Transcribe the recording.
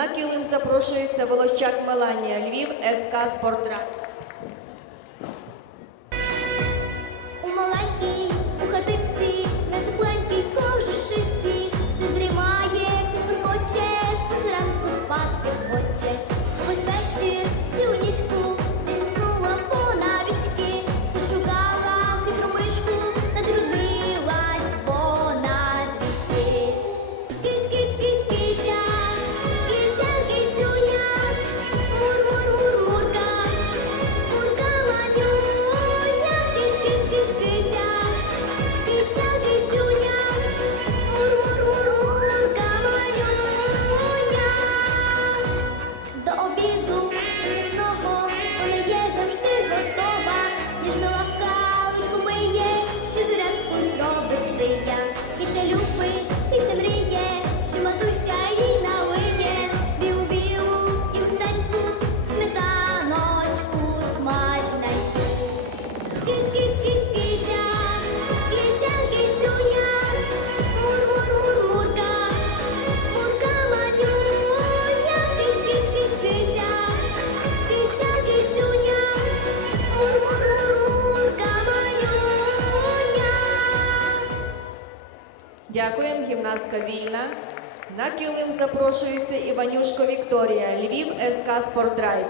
На килим запрошується волощак Меланія Львів СК «Спортран». be. Дякуємо, гімнастка вільна. На килим запрошується Іванюшко Вікторія, Львів СК Спортдрайв.